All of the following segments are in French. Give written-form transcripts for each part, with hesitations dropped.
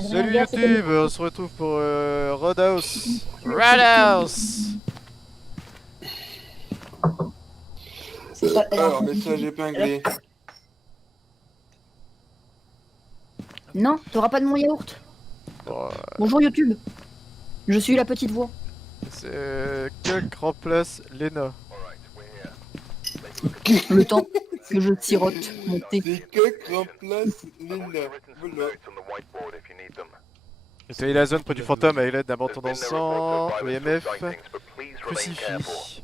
Salut YouTube, on se retrouve pour Roadhouse. Roadhouse. Alors, message épinglé. Non, t'auras pas de mon yaourt. Bon, Bonjour YouTube. Je suis la petite voix. c'est Kuk remplace Lena. Le temps que je sirote mon thé. C'est que remplace Lena. Voilà. Essayez la zone près du fantôme avec l'aide d'un bâton dans le sang, EMF, crucifix.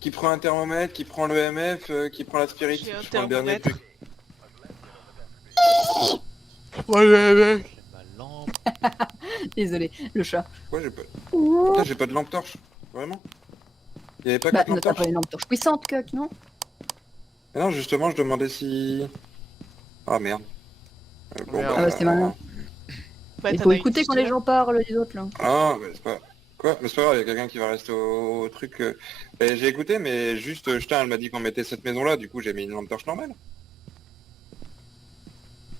Qui prend un thermomètre, qui prend le MF, qui prend la spirit. J'ai un Je prends le dernier truc. Oh le mec. Désolé, le chat. Pourquoi j'ai pas... Putain, j'ai pas de lampe torche. Vraiment? Y'avait pas Bah, que de lampe t'as torche? pas une lampe torche puissante, Kuk, non? Ah non, justement, je demandais si... Ah merde. Merde. Ah bah, c'est malin. Bah, Il t'en faut as une écouter quand juste les gens parlent, les autres, là. Ah, bah c'est pas... Quoi? Mais c'est pas grave, il y a quelqu'un qui va rester au truc. Et j'ai écouté, mais juste, Stein, elle m'a dit qu'on mettait cette maison-là, du coup j'ai mis une lampe torche normale.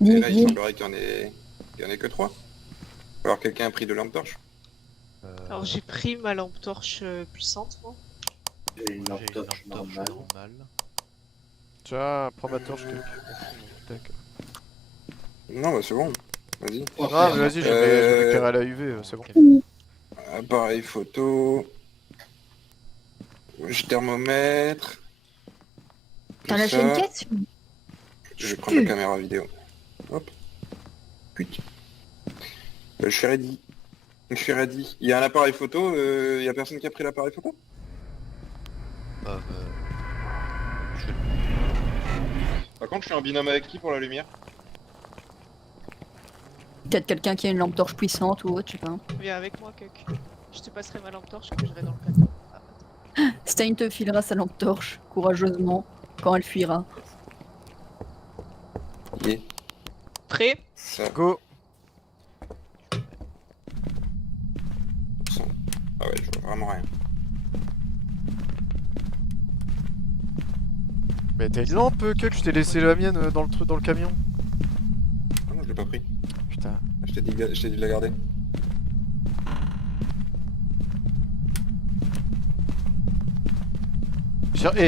Et là, il semblerait qu'il y en ait que 3. Alors quelqu'un a pris de lampe torche. Alors j'ai pris ma lampe torche puissante, moi. J'ai une lampe torche normale. Tiens, prends ma torche Kuk. D'accord. Non, bah c'est bon. Vas-y. Ah mais vas-y, je vais récupérer à la UV, c'est bon. Appareil photo. Thermomètre. T'as Tout lâché ça. une caisse? Je vais prendre la caméra vidéo. Hop. Putain. Je suis ready. Je suis ready. Il y a un appareil photo, il y a personne qui a pris l'appareil photo? Par contre, je suis en binôme avec qui pour la lumière? Peut-être quelqu'un qui a une lampe torche puissante ou autre, je sais pas. Viens avec moi, Kuk. Je te passerai ma lampe torche que j'irai dans le camion. Ah, Stein te filera sa lampe torche, courageusement, quand elle fuira. Yeah. prêt? Ça. Go. Ah ouais, je vois vraiment rien. Mais t'as une lampe Kuk, je t'ai laissé la mienne dans le truc dans le camion. Ah non, je l'ai pas pris. Putain. Je t'ai dit de la garder.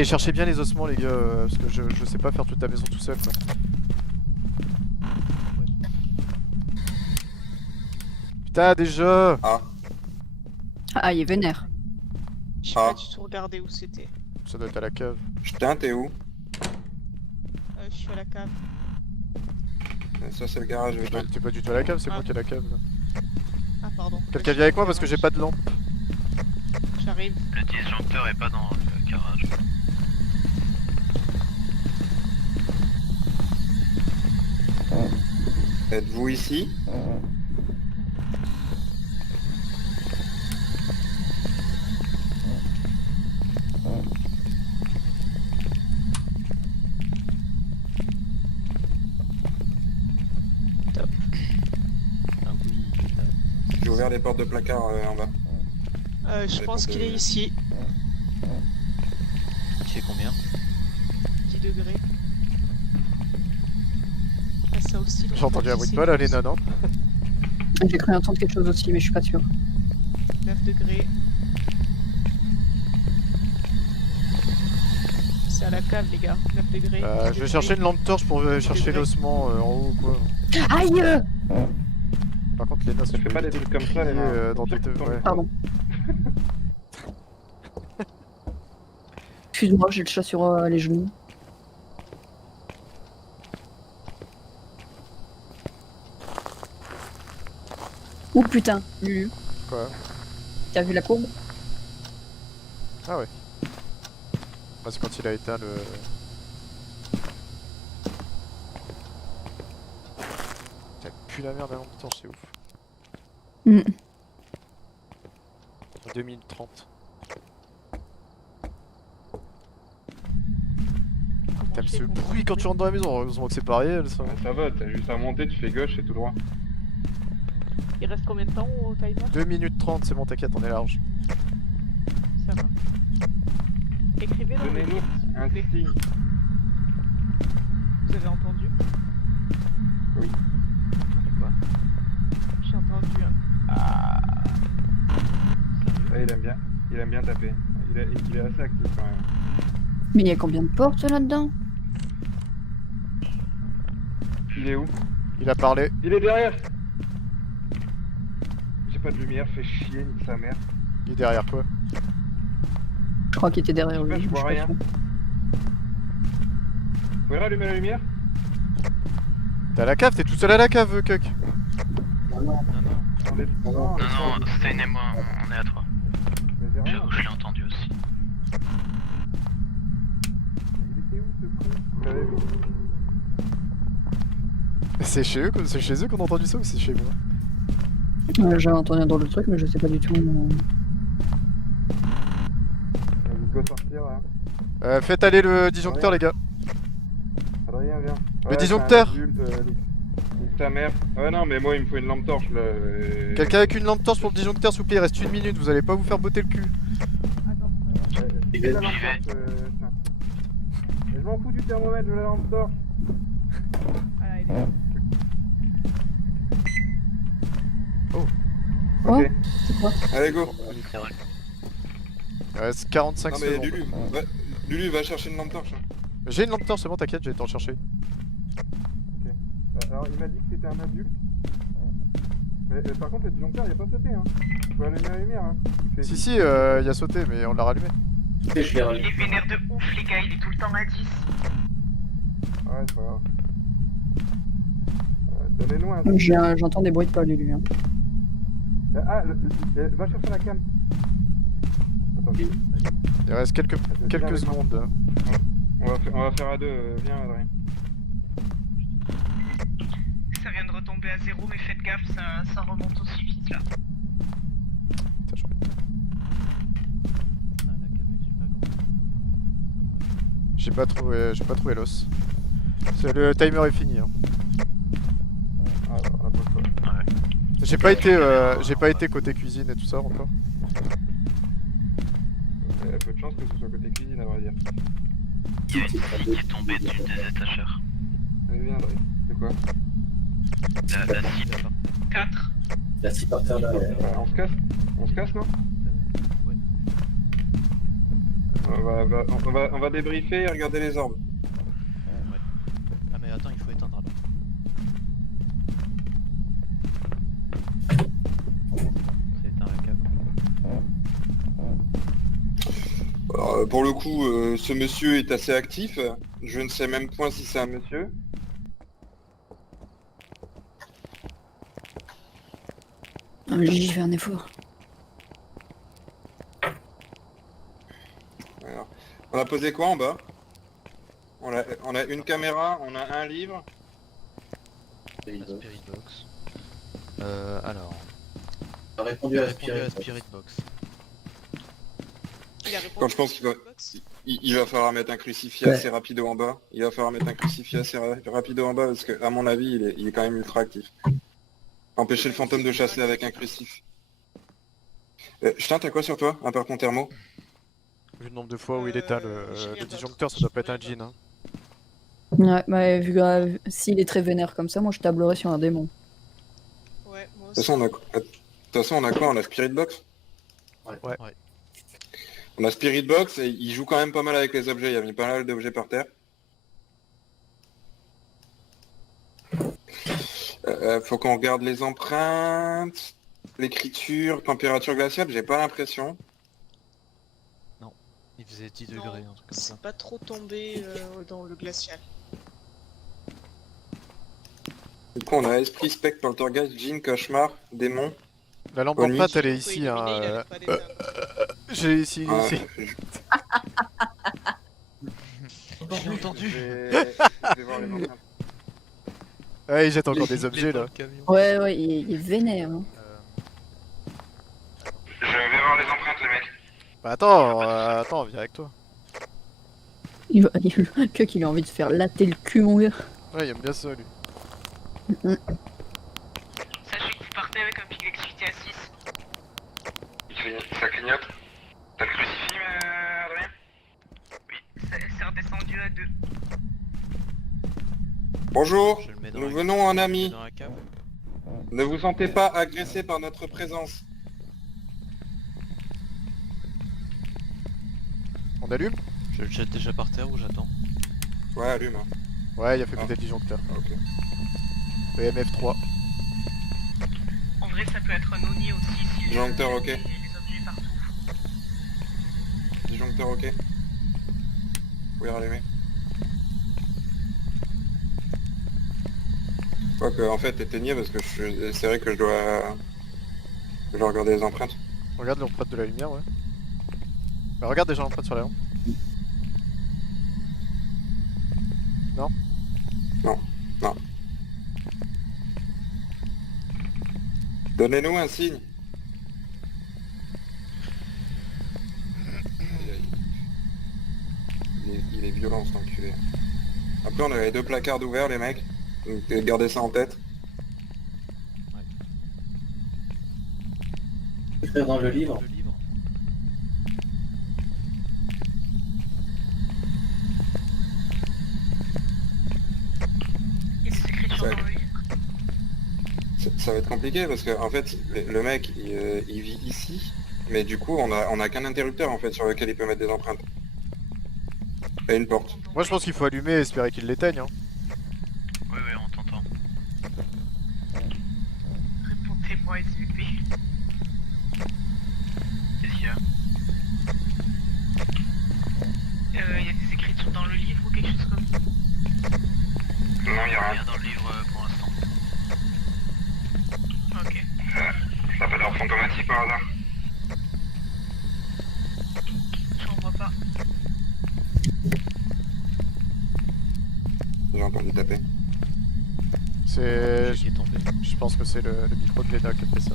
Cherchez bien les ossements les gars, parce que je sais pas faire toute la maison tout seul quoi. Putain déjà. Ah, il est vénère. J'ai Ah. pas du tout regardé où c'était. Ça doit être à la cave. Putain, t'es où? Je suis à la cave. Ça c'est le garage. T'es pas du tout à la cave, c'est Ah. moi qui ai la cave là. Ah pardon. Quelqu'un vient avec moi parce que j'ai pas de lampe. J'arrive. Le disjoncteur est pas dans le garage. Êtes-vous ici? Ah oui. J'ai ouvert les portes de placard en bas. Je Allez, pense pour qu'il de- est ici. Il fait combien? 10 degrés. Ah, ça aussi. donc J'ai entendu pas un bruit de si pas c'est là, Léna, non? J'ai cru entendre quelque chose aussi, mais je suis pas sûre. 9 degrés. C'est à la cave, les gars. 9 degrés. 10 Je vais degrés. chercher une lampe torche pour chercher l'ossement en haut quoi. Aïe! Par contre Léna, Ça fait pas des trucs comme ça, les mains. dans tes ouais. Pardon. Excuse-moi, j'ai le chat sur les genoux. Oh putain, Lulu, Quoi? t'as vu la courbe? Ah ouais. Bah, c'est quand il a éteint le... Ça pue la merde la lampe torche, c'est ouf. Mm. 2 minutes 30. Putain, mais ce bruit quand tu rentres dans la maison, heureusement que c'est pas réel ça. Ça va, t'as juste à monter, tu fais gauche et tout droit. Il reste combien de temps au timer? 2 minutes 30, c'est bon, t'inquiète, on est large. Ça va. Écrivez dans le Donnez-nous chat, s'il vous un plaît. signe. Vous avez entendu? Oui. Entendu quoi? J'ai entendu un... Sérieux? Ouais, il aime bien taper. Il est assez actif quand même. Mais il y a combien de portes là-dedans? Il est où? Il a parlé. Il est derrière. J'ai pas de lumière, fais chier, nique sa mère. Il est derrière toi. Je crois qu'il était derrière lui. Je vois suis pas rien. sûre. Vous pouvez rallumer la lumière? T'es à la cave, t'es tout seul à la cave, Cuck. Non, non. On est... Non, Non, non, Stein et moi, on est à 3. mais j'ai rien. J'avoue, je l'ai entendu aussi. Il était où ce con? Vous l'avez vu? C'est chez eux qu'on a entendu ça ou c'est chez moi? J'ai entendu dans le truc, mais je sais pas du tout. Il doit sortir là. Faites aller le disjoncteur, les gars. Adrien, viens. Le disjoncteur. c'est un adulte, nique ta mère. Ouais, non, mais moi il me faut une lampe torche là. Quelqu'un avec une lampe torche pour le disjoncteur, s'il vous plaît, il reste 1 minute, vous allez pas vous faire botter le cul. Attends, Et la lampe torche, tiens. Mais je m'en fous du thermomètre, je veux la lampe torche. voilà, il est là. Oh. Ok. C'est quoi? Allez, go. Il reste 45 Non mais secondes. Lulu va chercher une lampe torche. Hein. J'ai une lampe torche, c'est bon, t'inquiète, j'ai été en chercher. Alors il m'a dit que c'était un adulte. Mais par contre le disjoncteur il a pas sauté hein. Faut allumer la lumière hein. Il fait- Si, il a sauté, mais on l'a rallumé. Il est vénère de ouf les gars, il est tout le temps à 10. Ouais c'est pas grave. Donnez-nous un... J'entends des bruits de pas lui. Hein. Ah, va chercher la cam. Attends, Il reste quelques secondes. on va faire à deux, viens Adrien. Ça vient de retomber à 0 mais faites gaffe, ça remonte aussi vite là. Putain, j'aurais- Ah, la cam, je sais pas comment. J'ai pas trouvé l'os. Le timer est fini. Hein. Ah, alors, la pose toi. J'ai pas été côté cuisine et tout ça encore. Il y a peu de chance que ce soit côté cuisine à vrai dire. Il y a une scie qui est tombée du détacheur. Allez viens Adrien, c'est quoi? La scie là. 4. La scie par terre là. On se casse? On se casse non? Ouais. On va débriefer et regarder les orbes. Ah, mais attends, il faut éteindre alors. C'est éteint la cam. Alors, pour le coup, ce monsieur est assez actif. Je ne sais même point si c'est un monsieur. J'y fais un effort. Alors, on a posé quoi en bas? On a une caméra, on a un livre. La Spirit Box. Alors. Il a répondu à Répondu à Spirit. Spirit Box. Il a répondu Quand je pense qu'il va- Il va falloir mettre un crucifix assez rapido en bas. Il va falloir mettre un crucifix assez rapido en bas parce que, à mon avis, il est quand même ultra actif. Empêcher le fantôme de chasser avec un crucifix. Ch'tain, t'as quoi sur toi, à part ton thermo? Vu le nombre de fois où il éteint j'ai rien le d'autre. disjoncteur, ça doit pas être un jean. Hein. Ouais, bah, s'il est très vénère comme ça, moi je tablerais sur un démon. Ouais, moi De aussi. toute façon, on a quoi? On a Spirit Box? Ouais. On a Spirit Box et il joue quand même pas mal avec les objets. Il y a mis pas mal d'objets par terre. Faut qu'on regarde les empreintes, l'écriture, température glaciale. J'ai pas l'impression. Il faisait 10 Non, degrés, un truc comme ça. C'est pas trop tombé dans le glacial. Du coup, on a esprit, spectre, poltergeist, djinn, cauchemar, démon. La lampe Bonne d'empreinte, nuit. elle est Faut ici. éliminer, Hein. il arrive pas à l'éteindre. J'ai ici. Ah, ici. Je l'ai entendu. Je vais voir les empreintes. Ouais, il jette encore des objets là. Ouais, il est vénère. Hein. Je vais voir les empreintes, les mecs. Bah attends, viens avec toi. Cuck, il a envie de faire latter le cul, mon gars. Ouais, il aime bien ça lui. Sachez que vous partez avec un Pickaxe à 6. Ça clignote. T'as le crucifix, Adrien? C'est redescendu à 2. Bonjour, Je le mets dans nous la- venons en ami. dans la cave. Ne vous sentez pas agressé par notre présence. On allume? Je le jette déjà par terre ou j'attends? Ouais, allume. Hein. Ouais, il a fait Ah. péter le disjoncteur. Ah, ok. EMF 3. En vrai, ça peut être Noni aussi si Disjoncteur, ok. les objets partout. Disjoncteur, ok. Oui, rallumer. Quoi que, en fait, éteignez parce que c'est vrai que je dois regarder les empreintes. Regarde l'empreinte de la lumière, ouais. Bah, regarde déjà l'empreinte sur la lampe. Non? Donnez-nous un signe. Il est violent cet enculé. Après on a les 2 placards ouverts les mecs. Donc gardez ça en tête. Écrire dans le livre. Le livre. Et des écritures Ouais. dans le livre. Ça va être compliqué parce que en fait le mec il vit ici. Mais du coup on a qu'un interrupteur en fait sur lequel il peut mettre des empreintes. Et une porte. Moi je pense qu'il faut allumer et espérer qu'il l'éteigne. Hein. Oui, on t'entend. Répondez-moi, SVP. Qu'est-ce qu'il y a? Il y a des écritures dans le livre ou quelque chose comme ça. Non, il y a rien. Rien dans le livre pour l'instant. Ok. Ça a pas l'air fantomatique par hasard. J'en vois pas. J'ai entendu taper. C'est... Qui est tombé. Je pense que c'est le micro de Lena qui a fait ça.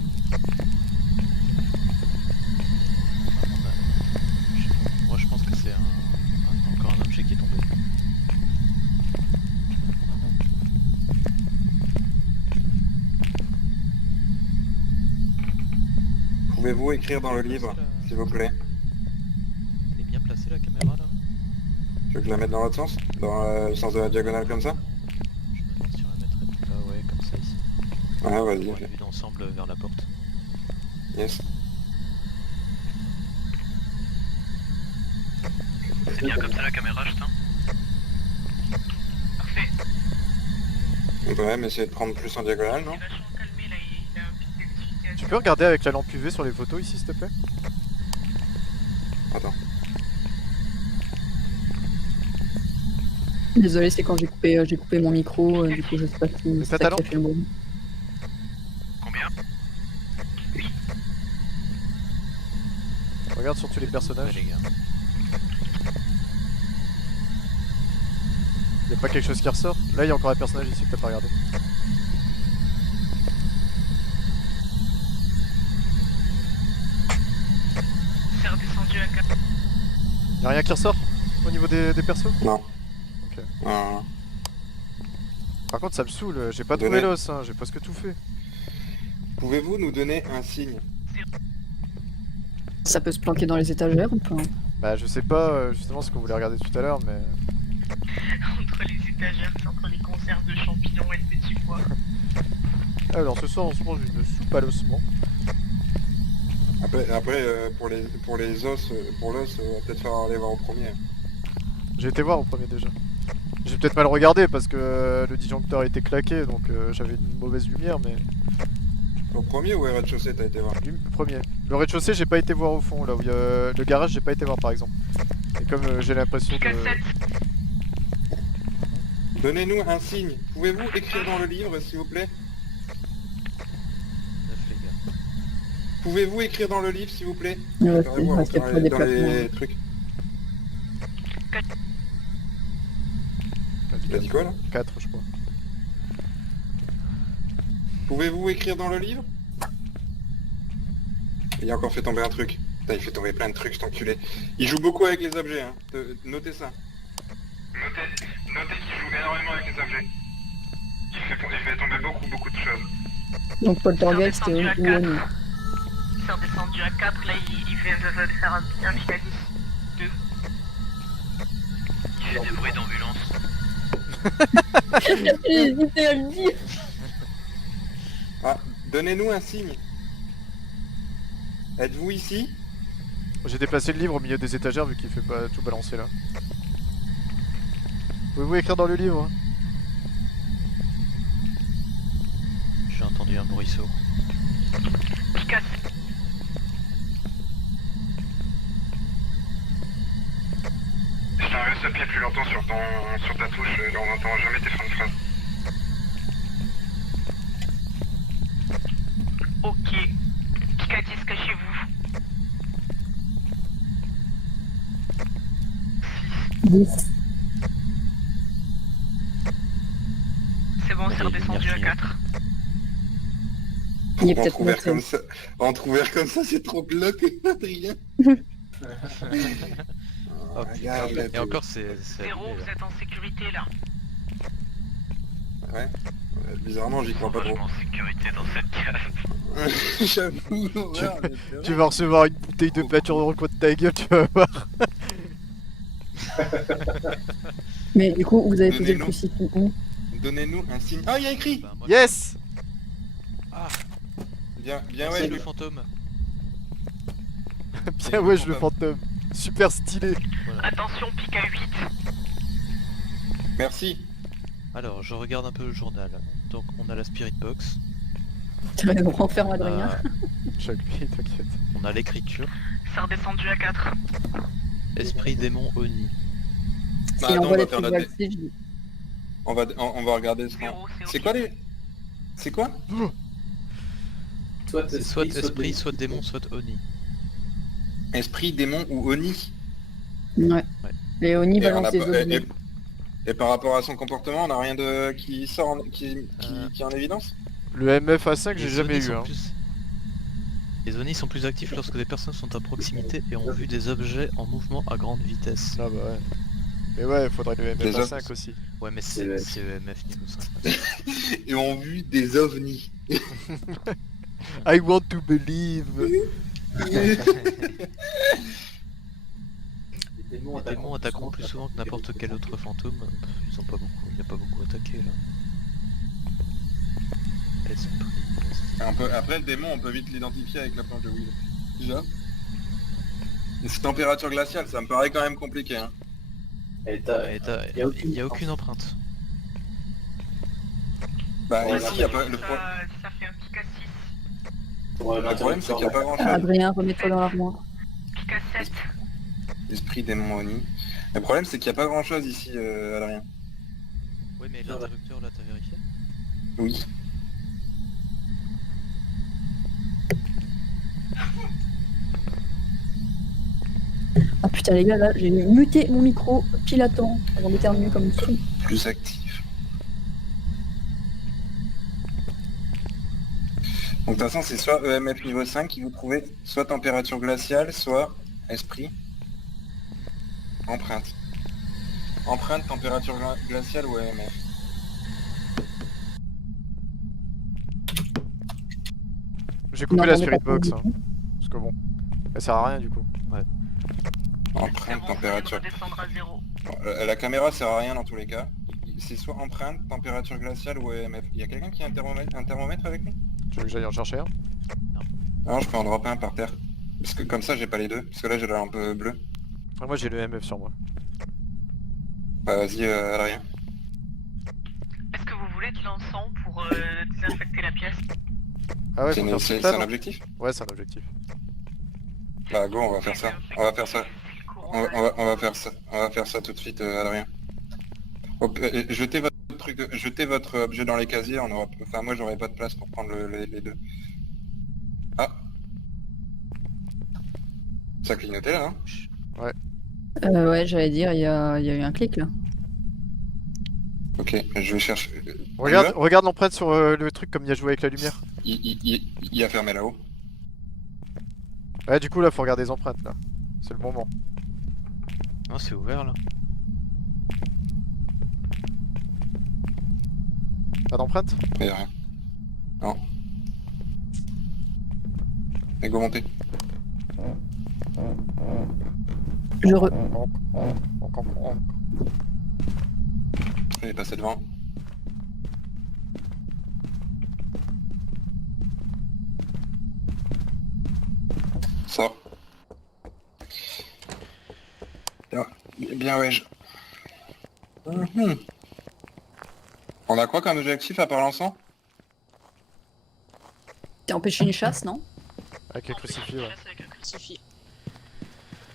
Moi je pense que c'est encore un objet qui est tombé. Pouvez-vous écrire dans le livre, s'il vous plaît? Elle est bien placée la caméra là? Tu veux que je la mette dans l'autre sens? Dans le sens de la diagonale comme ça? Je me demande si on la mettrait pas ouais comme ça ici. Ouais, vas-y. Pour la vue d'ensemble vers la porte. Yes. C'est bien comme ça la caméra, Justin? Parfait. On peut même essayer de prendre plus en diagonale, non? Il est vachement calmé là, il a un pic d'activité assez Tu peux regarder avec la lampe UV sur les photos ici s'il te plaît? Attends. Désolé, c'est quand j'ai coupé mon micro, du coup je sais pas si Mais c'est t'as ça ta qui a fait le bruit. Combien? Regarde sur tous les personnages. Ouais, les gars. Y'a pas quelque chose qui ressort? Là il y a encore un personnage ici que t'as pas regardé. C'est redescendu à 4. Y'a rien qui ressort au niveau des persos? Non. Ok. Euh, Par contre ça me saoule, j'ai pas Donnez. trouvé l'os, hein, j'ai presque tout fait. Pouvez-vous nous donner un signe? Ça peut se planquer dans les étagères ou pas? Bah je sais pas justement ce qu'on voulait regarder tout à l'heure mais... Entre les étagères, c'est entre les conserves de champignons et de petits pois. Alors ce soir on se mange une soupe à l'ossement. Après pour les os, pour l'os, on va peut-être faire aller voir au premier. J'ai été voir au premier déjà. J'ai peut-être mal regardé parce que le disjoncteur était claqué donc j'avais une mauvaise lumière mais... Au premier ou au rez-de-chaussée t'as été voir? Le premier. Le rez-de-chaussée j'ai pas été voir au fond là où il y a... Le garage j'ai pas été voir par exemple. Et comme j'ai l'impression Pic à de... 7. Donnez-nous un signe. Pouvez-vous écrire dans le livre, s'il vous plaît? 9 les gars. Pouvez-vous écrire dans le livre, s'il vous plaît? Ouais, Regardez voir parce qu'il y a dans pas des dans plafonds. les trucs. T'as dit quoi là? 4 je crois. Pouvez-vous écrire dans le livre? Il a encore fait tomber un truc. Putain, il fait tomber plein de trucs, cet enculé. Il joue beaucoup avec les objets, hein. Notez ça. Notez qu'il joue énormément avec les objets. Il fait tomber beaucoup de choses. Donc Poltergeist C'est et redescendu à Oni. 4. C'est redescendu à 4, là il vient de faire un pic à 10. 2. Il fait des bruits d'ambulance. J'ai hésité à le dire. Ah, donnez-nous un signe. Êtes-vous ici? J'ai déplacé le livre au milieu des étagères vu qu'il fait pas tout balancer là. Pouvez-vous écrire dans le livre? J'ai entendu un bruit sourd. Picasso. Je t'inverse le pied plus longtemps sur ta touche, on n'entend jamais tes fins de phrase. Ok. Picatis, cachez-vous. 10. C'est bon, c'est Allez, redescendu à lumière 4. Il est peut-être Entrouvert monté. comme ça, entrouvert comme ça, c'est trop glauque, Adrien. Oh, regarde, putain. là, Et encore, c'est. Zéro, vous êtes en sécurité là. Ouais. Bizarrement, j'y crois pas trop. Vachement en sécurité dans cette cave. J'avoue, ouais, Tu vas recevoir une bouteille de peinture dans le coin de ta gueule, tu vas voir. Mais du coup, vous avez posé le Donnez-nous. crucifix où? Donnez-nous un signe. Ah, il y a écrit. Bah, moi, Yes! Bien, c'est ouais, le fantôme. Bien wesh le fantôme. Super stylé. Voilà. Attention, pique à 8. merci. Alors, je regarde un peu le journal. Donc, on a la Spirit Box. Tu vas nous renfermer On Adrien. a, Chaque lui, t'inquiète. on a l'écriture. C'est redescendu à 4. Esprit, démon, Oni. Bah, S'il attends, envoie on va les faire trucs la valser, je dis. On va regarder ce qu'on... Zéro, C'est quoi les... C'est quoi? C'est soit esprit, soit démon, soit Oni. Esprit, démon ou Oni? Ouais. Et Oni Et, on balance a les pas- ovnis. et par rapport à son comportement, on n'a rien de qui sort qui est en évidence? Le MF-A5 j'ai Les jamais Oni eu sont hein. plus- Les Oni sont plus actifs lorsque des personnes sont à proximité et ont vu des objets en mouvement à grande vitesse. Ah bah ouais. Mais ouais, faudrait le Les MF-A5 aussi. Ouais, mais C'est c'est EMF niveau 5. Et ont vu des ovnis. I want to believe. Les Les démons attaqueront plus souvent que n'importe quel autre fantôme. Ils ont pas beaucoup, il n'y a pas beaucoup attaqué là. Esprit. Après le démon, on peut vite l'identifier avec la planche de Will. Déjà. Et cette température glaciale, ça me paraît quand même compliqué. Hein. Il n'y a aucune empreinte. Bah Ouais, ici, il y a pas... le Ça fait un pique à 6. problème, c'est qu'il n'y a pas grand chose. Adrien, remets-toi dans l'armoire. Pique à 7. Esprit, démon, Oni. Le problème, c'est qu'il n'y a pas grand chose ici, Adrien. Oui, mais l'interrupteur là, t'as vérifié? Oui. Ah putain les gars, là, j'ai muté mon micro pile à temps avant d'éternuer comme une fou. Plus actif. Donc de toute façon, c'est soit EMF niveau 5 qui vous trouvez, soit température glaciale, soit esprit. Empreinte. Empreinte, température glaciale ou EMF. J'ai coupé Non, la on est spirit pas box. connu. Hein. Parce que bon, elle sert à rien du coup. C'est Empreinte, bon, température. redescendre à 0. Bon, la caméra sert à rien dans tous les cas. C'est soit empreinte, température glaciale ou EMF. Il y a quelqu'un qui a un thermomètre avec lui? Tu veux que j'aille en chercher un? Non, je peux en dropper un par terre. Parce que comme ça j'ai pas les deux. Parce que là j'ai la lampe bleue. Ah, moi j'ai le MF sur moi. Bah vas-y Adrien. Est-ce que vous voulez de l'encens pour désinfecter la pièce? Ah ouais, C'est faut une- faire ce c'est truc-là, un non? objectif? Ouais, c'est un objectif. Bah go, on va faire ça. On va faire ça. C'est le courant. On va faire ça. On va faire ça tout de suite, Adrien. Jetez votre truc, jetez votre objet dans les casiers. On aura, enfin moi j'aurais pas de place pour prendre les deux. Ah. Ça clignotait là, hein? Ouais, j'allais dire, il y a eu un clic là. Ok, je vais chercher. Regarde, On y va regarde l'empreinte sur le truc comme il a joué avec la lumière. Il a fermé là-haut. Ouais, du coup là faut regarder les empreintes là. C'est le moment. Non, c'est ouvert là. Pas d'empreinte? Mais rien. Non. Et go monter. Il est passé devant. Sors. Bien ouais. On a quoi comme objectif à part l'encens? T'as empêché une chasse, non? Avec les crucifix, ouais. Avec un crucifix.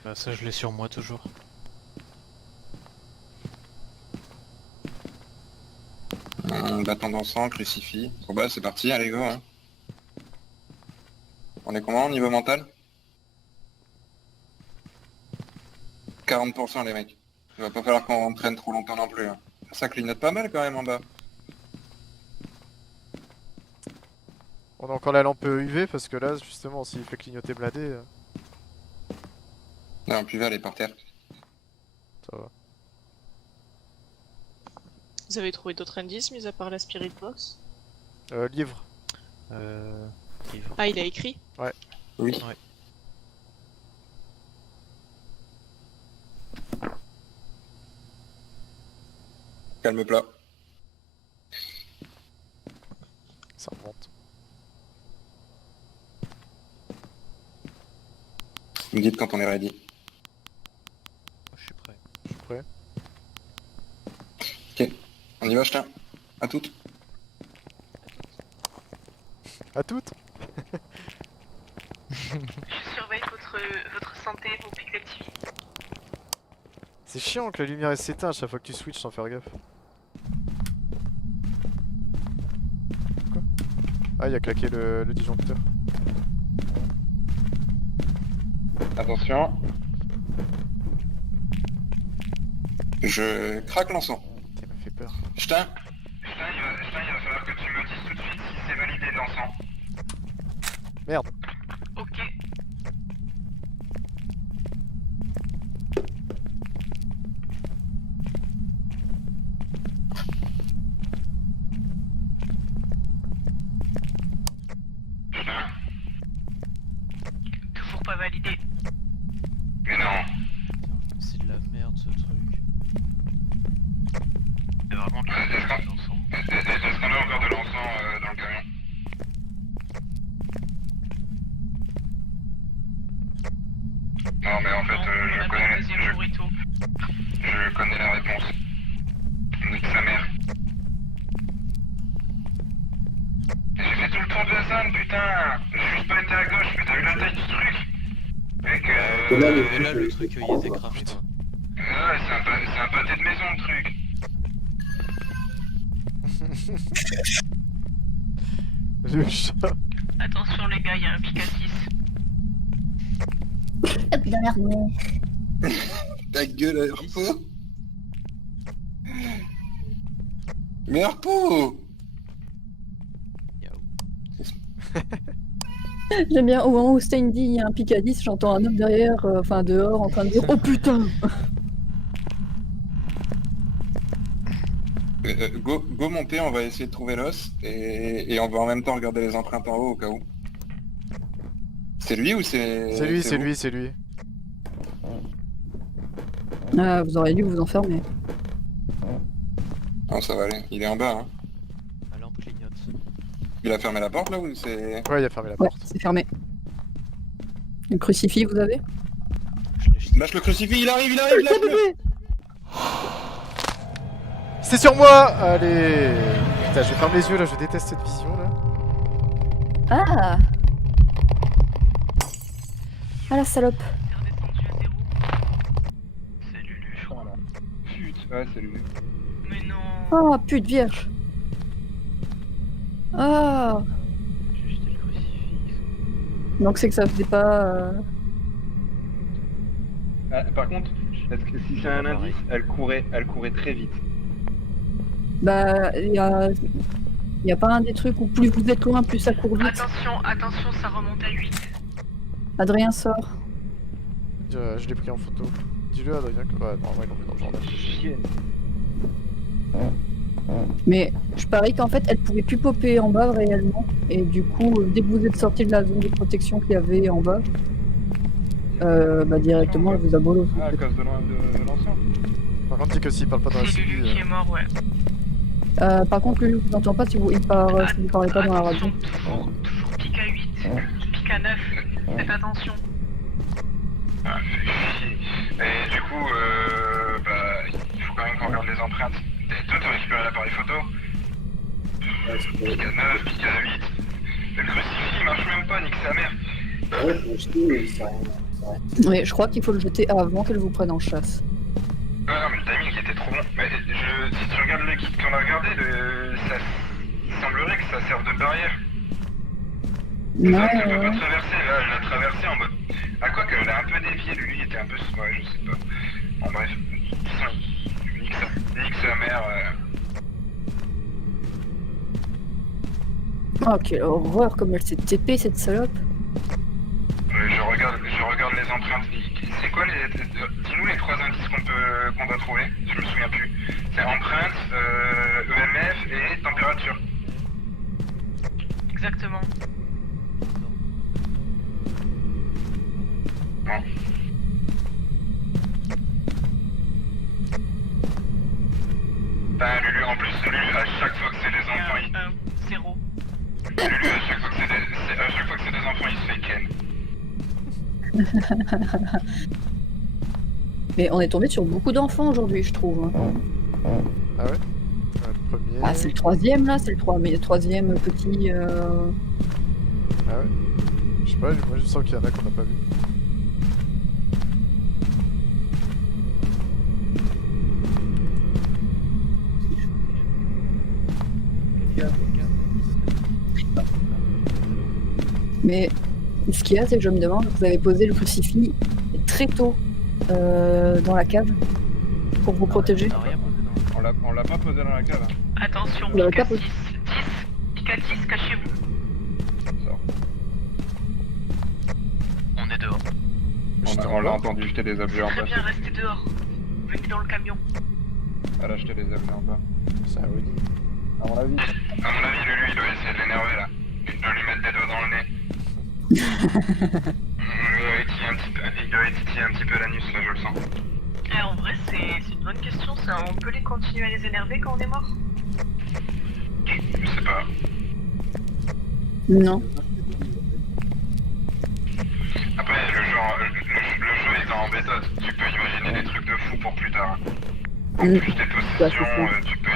Bah ça je l'ai sur moi toujours. Bâton d'encens, crucifix. Bon bah c'est parti, allez go hein. On est comment au niveau mental? 40% les mecs. Il va pas falloir qu'on traîne trop longtemps non plus. Hein. Ça clignote pas mal quand même en bas. On a encore la lampe UV parce que là, justement, s'il fait clignoter blindé, Non, plus elle est par terre. ça va. Vous avez trouvé d'autres indices mis à part la spirit box? Livre. Livre. Ah, il a écrit? Oui. Ouais. Calme plat. Ça remonte. Vous me dites quand on est ready. Je suis prêt. Je suis prêt. Ok. On y va, je tiens. À toutes. À toutes. Je surveille votre santé, vos pics d'activité. C'est chiant que la lumière elle s'éteint à chaque fois que tu switches sans faire gaffe. Quoi? Ah, il a claqué le disjoncteur. Attention. Je craque l'encens. Putain, il m'a fait peur. Je tiens. Putain, il va falloir que tu me dises tout de suite si c'est validé l'encens. Merde. Ok. Toujours pas validé. Mais non. C'est de la merde ce truc. C'est vraiment de l'encens. Est-ce qu'on a encore de l'encens dans le camion? Non mais en fait je connais la réponse. Nique sa mère. J'ai fait tout le tour de la zone, putain. J'ai juste pas été à gauche, mais t'as vu la taille du truc? Mec, Et là le truc il était craft. Quoi. ouais, c'est un pâté de maison le truc. Le chat. Attention les gars, il y a un pic à 6. Ah putain, merde, mais... Ta gueule, Harpo. Mais Harpo. J'aime bien, au moment où Stein dit il y a un pic à 10, j'entends un homme derrière, enfin dehors, en train de dire oh putain. Go monter, on va essayer de trouver l'os et on va en même temps regarder les empreintes en haut au cas où. C'est lui ou c'est... C'est lui, c'est vous lui, c'est lui. Ah, vous auriez dû vous enfermer. Non, ça va aller, il est en bas. Hein. La lampe clignote. Il a fermé la porte là ou c'est... Ouais, il a fermé la Ouais, porte. c'est fermé. Le crucifix, vous avez? Je l'ai jeté. Lâche le crucifix, il arrive, lâche-le. C'est sur moi. Allez. Putain, je ferme les yeux là, je déteste cette vision là. Ah. Ah la salope. C'est redescendu à 0. C'est Lulu, je crois là. Putain, ouais, c'est Lulu. Mais non. Oh pute vierge. Ah. J'ai jeté le crucifix. Donc c'est que ça faisait pas... Ah, par contre, est-ce que si c'est un indice, elle courait très vite. Bah, y a pas un des trucs où plus vous êtes loin, plus ça court vite. Attention, ça remonte à 8. Adrien sort. Je l'ai pris en photo. Dis-le Adrien que... Ouais, non, ouais, non, dans le journal. Chienne. Mais je parie qu'en fait, elle pouvait plus popper en bas réellement. Et du coup, dès que vous êtes sorti de la zone de protection qu'il y avait en bas, bah directement, elle vous a bolos. Ah, à cause de l'encens. Ouais. contre, dit que s'il parle pas dans la C'est Lulu qui CB, est mort, ouais. Par contre, Lulu, je n'entends pas si vous, si vous parlez pas dans la radio. Attention, toujours pique à 8, pique à 9, faites attention. Ah, fait chier. Et du coup, il faut quand même qu'on regarde les empreintes. Et toi, t'as récupéré l'appareil photo? Pique à 9, pique à 8. Le crucifix il marche même pas, nique sa mère. Ouais, faut jeter, ça. Oui, je crois qu'il faut le jeter avant qu'elle vous prenne en chasse. Ouais, non, mais le timing il était trop bon. Mais si tu regardes le kit qu'on a regardé, il semblerait que ça serve de barrière. Ouais, Ça, elle peut ouais. pas traverser, là, elle l'a traversé en mode. Ah, quoi qu'elle a un peu dévié, lui, il était un peu. Ouais, je sais pas. En bref, il nique sa mère. Oh, quelle horreur, comme elle s'est TP cette salope. Je regarde les empreintes. C'est quoi les. Dis-nous les 3 indices qu'on doit trouver, je me souviens plus. C'est empreinte, EMF et température. Exactement. Bon. Lulu, en plus, Lulu, à chaque fois que c'est des enfants, 1, 0. Lulu, à chaque fois que c'est des enfants, il se fait ken. Mais on est tombé sur beaucoup d'enfants aujourd'hui, je trouve. Hein. Ah ouais, le premier. Ah, c'est le troisième là, c'est le troisième petit. Ah ouais. Je sais pas, moi je sens qu'il y en a qu'on n'a pas vu. Mais ce qu'il y a, c'est que je me demande, vous avez posé le crucifix très tôt dans la cave pour vous protéger. On a rien posé dans On l'a pas posé dans la cave. Hein. Attention, Vous l'avez pique à pas 6. 10, pique à 10, cachez-vous. Sors. On est dehors. On l'a entendu jeter des objets en Très bas. bien, restez dehors. Venez dans le camion. Elle a jeté des objets en bas. C'est un Oni. À mon avis. À mon avis, Lulu, il doit essayer de l'énerver là. Il doit lui mettre des doigts dans le nez. Il doit étiller un petit peu l'anus là, je le sens. En vrai, c'est une bonne question. Ça, on peut les continuer à les énerver quand on est mort? Je sais pas. Non. Après, le jeu étant en bêta, tu peux imaginer des trucs de fou pour plus tard. En Mm. plus des possessions, tu peux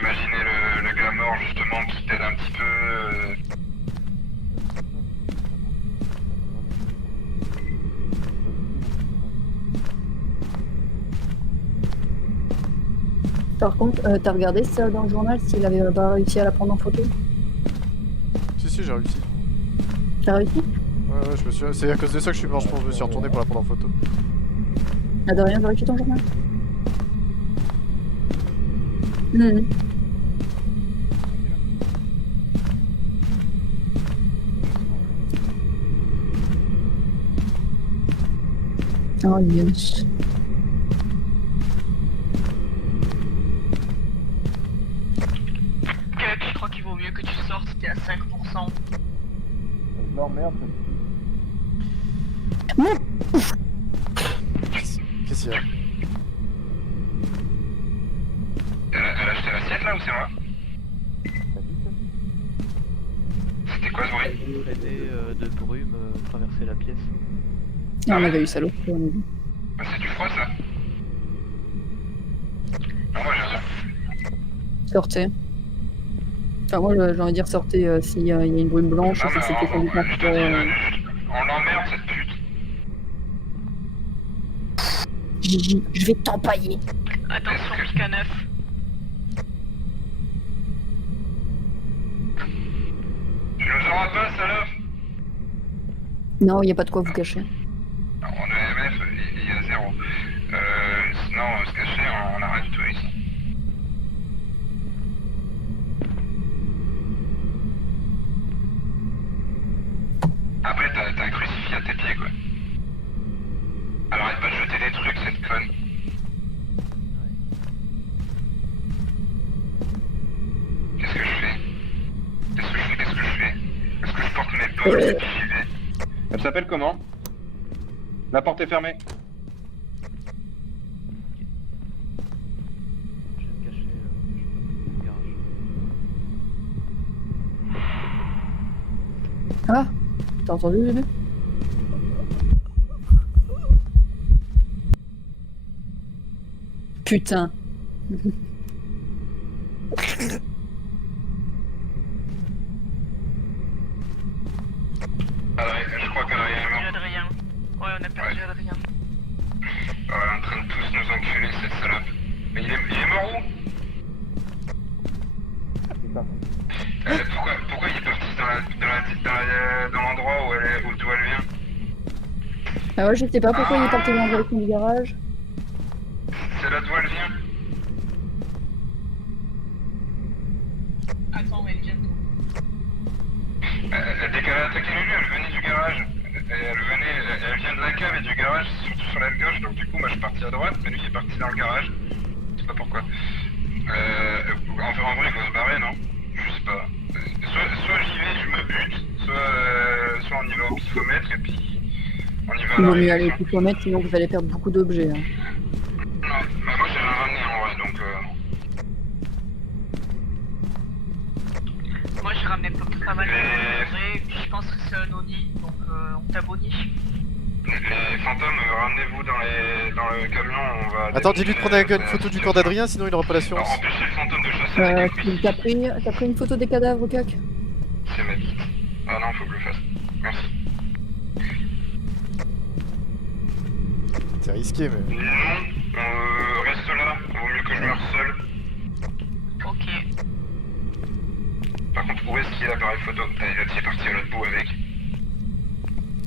imaginer le gars mort justement qui t'aide un petit peu. Par contre, t'as regardé ça dans le journal s'il avait pas réussi à la prendre en photo? Si, j'ai réussi. T'as réussi? Ouais, je me suis. C'est à cause de ça que je suis mort, je pense. Je me suis retourné pour la prendre en photo. T'as rien vérifié ton journal? Mhm. Oh yes. Kek, je crois qu'il vaut mieux que tu sortes, t'es à 5%. Je l'emmerde. Qu'est-ce qu'il y a? Elle a acheté l'assiette là ou c'est moi? C'était quoi ce bruit? traité de brume traverser la pièce. Ah, on avait eu ça l'autre fois, on a vu. Bah, c'est du froid ça. Non, moi j'ai rien. Sortez. Enfin, moi j'ai envie de dire sortez s'il y a une brume blanche, Non, si mais c'était complètement je te dis, on l'emmerde cette pute. Gigi, je vais t'empailler. Attention, pique à 9. Tu nous auras pas, salope? Non, il n'y a pas de quoi vous cacher. En EMF, il y a 0. Sinon, se cacher, on a rien du tout ici. Après, t'as un crucifix à tes pieds, quoi. Alors, arrête pas de jeter des trucs, cette conne. Qu'est-ce que je fais? Est-ce que je porte mes poches et puis j'y vais? Elle s'appelle comment? La porte est fermée. Ah, t'as entendu, Zulu? Putain. Je crois qu'Adrien est mort. Adrien. Ouais, on a perdu Adrien. Elle est en train de tous nous enculer, cette salope. Mais il est mort où? Pourquoi il est parti dans l'endroit d'où elle vient? Ah ouais, je sais pas pourquoi il est parti dans le direction du garage. C'est là d'où elle vient? Attends, mais elle vient d'où? Dès qu'elle a attaqué Lulu, elle venait du garage. Elle vient de la cave et du garage, surtout sur l'aile gauche, donc du coup moi je suis parti à droite, mais lui il est parti dans le garage. Je sais pas pourquoi. En vrai il faut se barrer, non? Je sais pas. Soit j'y vais, je me bute, soit on y va au pifomètre et puis on y va à Il la vaut mieux aller au réaction. pifomètre, sinon vous allez perdre beaucoup d'objets. Hein. Ouais, bah moi j'ai rien ramené en vrai, donc Moi j'ai ramené pas mal de Mais- choses, puis je pense que c'est un Oni, donc on t'abonne. les fantômes, ramenez-vous dans le camion, on va... Attends, dis-lui de prendre une déboucher, photo du corps d'Adrien, sinon il aura pas l'assurance. Empêchez le fantôme de chasser avec un crucifix. T'as pris une photo des cadavres, Cac? C'est ma vie. Ah non, faut que je le fasse. Merci. C'est risqué, mais. Non, reste là, vaut mieux que je meure seul. Ok. Par contre, où est-ce qu'il y a l'appareil photo? Putain, il est parti à l'autre bout avec.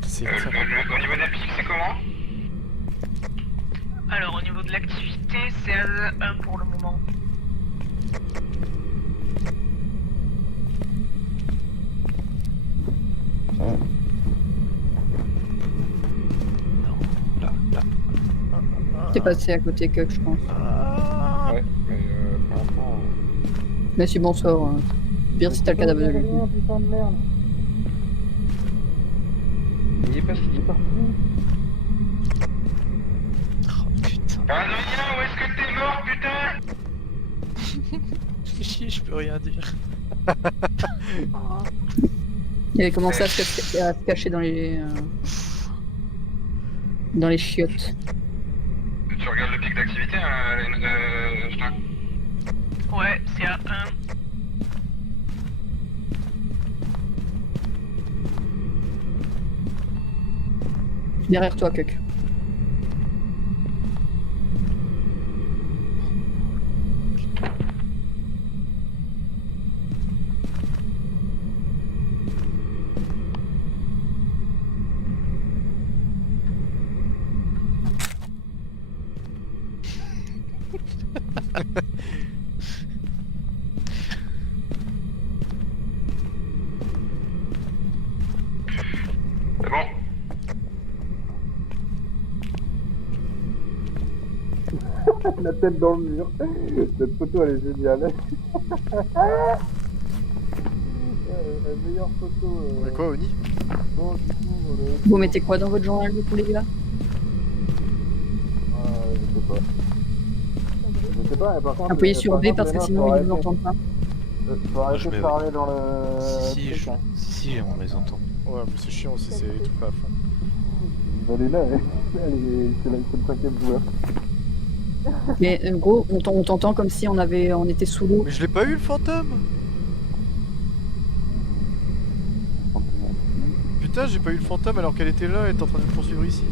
C'est Au niveau des pics, c'est comment? Alors au niveau de l'activité, c'est à 1 pour le moment. T'es passé à côté, Cac, je pense. Ouais, mais pour l'instant... Mais c'est bon sort. Hein. Pire si t'as le cadavre de lui. Putain de merde. Il est parti. Oh putain. Adrien, où est-ce que t'es mort, putain? Fais chier, je peux rien dire. Il avait commencé à se cacher dans les chiottes. Tu regardes le pic d'activité, Justin? Ouais, c'est à 1. Derrière toi, Cac. C'est bon? La tête dans le mur. Cette photo elle est géniale. La meilleure photo. Mais quoi, Oni? Bon, du coup, Vous mettez quoi dans votre journal, du coup, les gars? je sais pas. Je sais pas, mais par contre... Appuyez sur par B contre, parce que Léna, sinon ils vous entendent pas. Faut arrêter je de mets parler dans le... Si, truc, hein. si, on les entend. Ouais, mais c'est chiant aussi, c'est tout pas à fond. Bah, Léna, c'est le 5ème joueur. Mais gros, on t'entend comme si on était sous l'eau. Mais je l'ai pas eu le fantôme! Putain, j'ai pas eu le fantôme alors qu'elle était là, elle était en train de me poursuivre ici.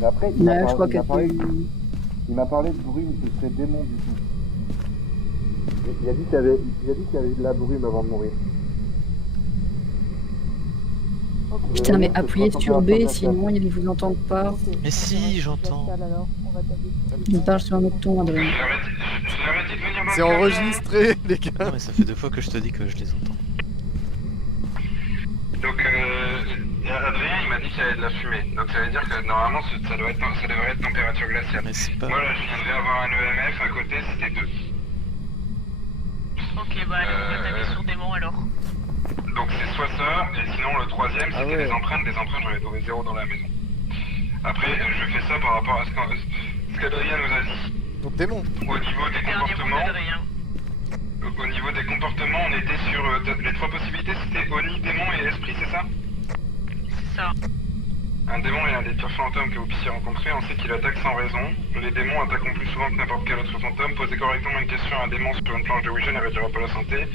Mais après, il Ouais, je crois que il m'a parlé de brume, ce serait démon du coup. Il a dit qu'il y avait de la brume avant de mourir. Putain, mais appuyez sur B, sinon ils vous entendent pas. Mais si, j'entends. Ils parlent sur un autre ton, Adrien. Je leur ai dit de venir dans le C'est camion. enregistré, les gars! Non mais ça fait 2 fois que je te dis que je les entends. Donc, Adrien, il m'a dit qu'il y avait de la fumée. Donc, ça veut dire que normalement, ça devrait être température glaciale. Mais c'est pas... Moi, là, je viendrais avoir un EMF à côté, c'était 2. Ok, bah allez, on va taper sur démon alors. Donc, c'est soit ça, et sinon, le troisième, Ah c'était ouais. des empreintes. Des empreintes, j'en ai trouvé 0 dans la maison. Après, je fais ça par rapport à ce qu'Adrien nous a dit. Donc démon! Au niveau des Dernier mot comportements, d'Adrien. Au niveau des comportements, on était sur les 3 possibilités, c'était Oni, démon et esprit, c'est ça? C'est ça. Un démon est un des pires fantômes que vous puissiez rencontrer, on sait qu'il attaque sans raison. Les démons attaqueront plus souvent que n'importe quel autre fantôme. Posez correctement une question à un démon sur une planche de Ouija ne réduira pas la santé.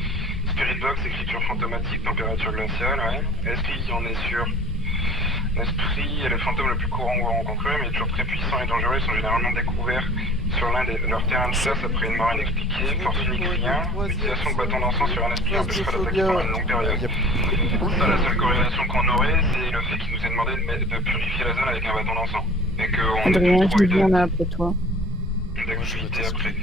Spirit box, écriture fantomatique, température glaciale, ouais. Esprit, on est sur... L'esprit est le fantôme le plus courant que vous rencontrez, mais toujours très puissant et dangereux. Ils sont généralement découverts sur l'un de leurs terrains de chasse après une mort inexpliquée. Force unique, rien. L'utilisation de bâtons d'encens sur un esprit empêchera d'attaquer pendant une longue période. Ça, la seule corrélation qu'on aurait, c'est le fait qu'il nous ait demandé de purifier la zone avec un bâton d'encens. Et qu'on Adrien, ait tu me dis on a après toi. d'activité après.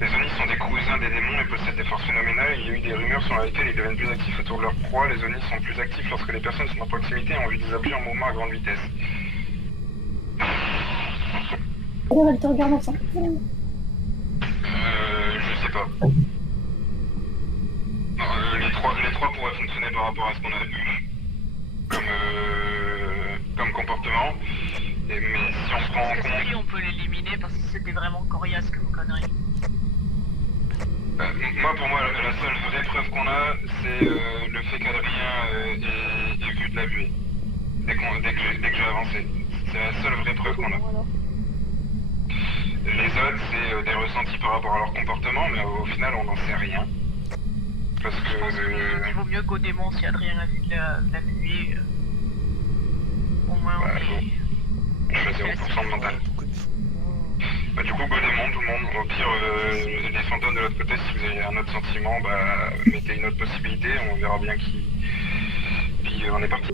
Les Onis sont des cousins des démons et possèdent des forces phénoménales. Il y a eu des rumeurs selon lesquelles ils deviennent plus actifs autour de leur proie. Les Onis sont plus actifs lorsque les personnes sont en proximité et ont vu des objets en mouvement à grande vitesse. Oh, elle te regarde ensemble. Je sais pas. Les trois pourraient fonctionner par rapport à ce qu'on a vu comme comportement. Mais si on prend en compte... Esprit, on peut l'éliminer parce que c'était vraiment coriace comme connerie. Pour moi, la seule vraie preuve qu'on a, c'est le fait qu'Adrien ait vu de la buée. Dès que j'ai avancé. C'est la seule vraie preuve qu'on a. Les autres, c'est des ressentis par rapport à leur comportement, mais au final, on n'en sait rien. Parce que... Je pense qu'il vaut mieux qu'au démon si Adrien a vu de la buée. Au moins, on est... Je fais 0% de mental. Bah, du coup, go démon, tout le monde. Au pire, les fantômes de l'autre côté, si vous avez un autre sentiment, bah, mettez une autre possibilité, on verra bien qui... Puis on est parti.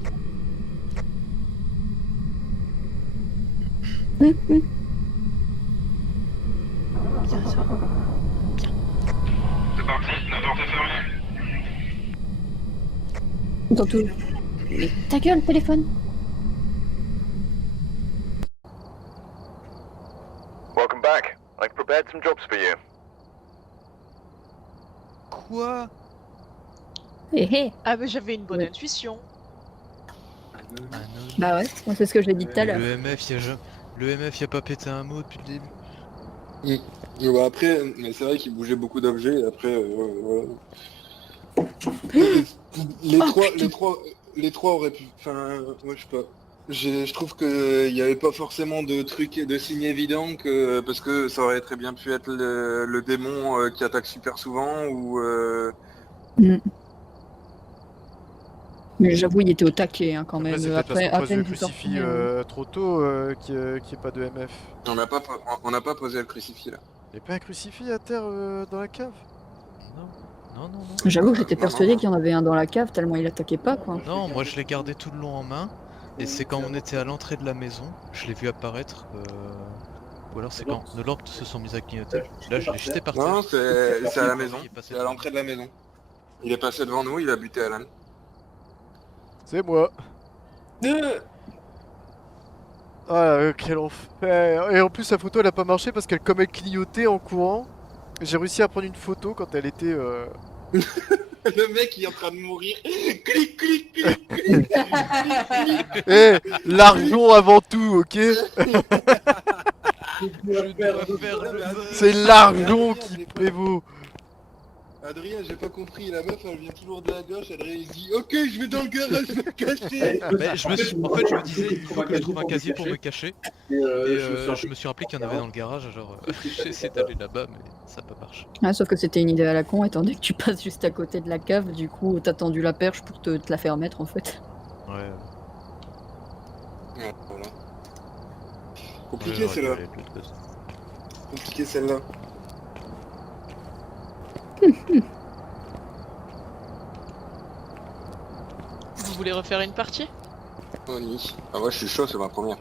C'est parti, la porte est fermée. Dans tout. Mais ta gueule, téléphone. Welcome back. I've prepared some jobs for you. Quoi? Hé hé. Ah mais j'avais une bonne intuition. Bah ouais, moi c'est ce que je l'ai dit tout à l'heure. Le MF, y a pas pété un mot depuis le début. Bah après, mais c'est vrai qu'il bougeait beaucoup d'objets, et après, voilà. Les trois auraient pu... Enfin, moi je sais pas. Je trouve qu'il n'y avait pas forcément de trucs et de signes évidents parce que ça aurait très bien pu être le démon qui attaque super souvent ou... Mais j'avoue, il était au taquet hein, quand même. Après, c'est peut-être parce qu'on à pose peine le du crucifix sorti, trop tôt qu'il n'y ait pas de MF. On n'a pas posé le crucifix là. Il n'y a pas un crucifix à terre dans la cave? Non. J'avoue que j'étais persuadé qu'il y en avait un dans la cave tellement il attaquait pas quoi. Non, moi je l'ai gardé tout le long en main. Et c'est quand on était à l'entrée de la maison, je l'ai vu apparaître. Ou alors c'est quand nos lampes se sont mises à clignoter. Là je l'ai jeté par terre. Non, c'est à la maison. Il est passé C'est à l'entrée de la maison. Il est passé devant nous, il a buté Alan. C'est moi. Ah quel enfer. Et en plus sa photo elle a pas marché parce qu'elle comme elle clignotait en courant. J'ai réussi à prendre une photo quand elle était... Le mec il est en train de mourir. Clic, clic, clic, clic. Eh, l'argent avant tout, ok? C'est l'argent qui prévaut. Adrien, j'ai pas compris, la meuf elle vient toujours de la gauche, Adrien il dit ok je vais dans le garage me cacher. Mais je me disais il faut que je trouve un casier pour me cacher. Et je me suis rappelé qu'il y en avait dans le garage, genre j'ai essayé d'aller là-bas mais ça n'a pas marché. Ah, sauf que c'était une idée à la con étant donné que tu passes juste à côté de la cave, du coup t'as tendu la perche pour te la faire mettre en fait. Ouais. Voilà. Compliqué celle-là. Compliqué celle-là. Vous voulez refaire une partie? Oui. Ah moi je suis chaud, c'est ma première.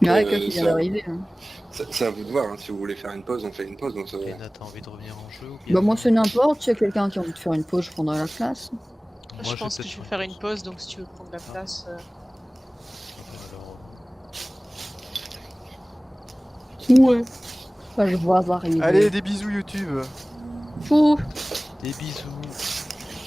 Ouais, quand il vient d'arriver. Hein. C'est à vous de voir, hein. Si vous voulez faire une pause, on fait une pause. Donc ça... Kenna, t'as envie de revenir en jeu ou bien... Bah moi c'est n'importe, s'il y a quelqu'un qui a envie de faire une pause, je prendrai la place. Je pense que je vais faire une pause, donc si tu veux prendre la place... Ouais. Bah, je vois arriver. Allez, des bisous YouTube. Fou. Des bisous.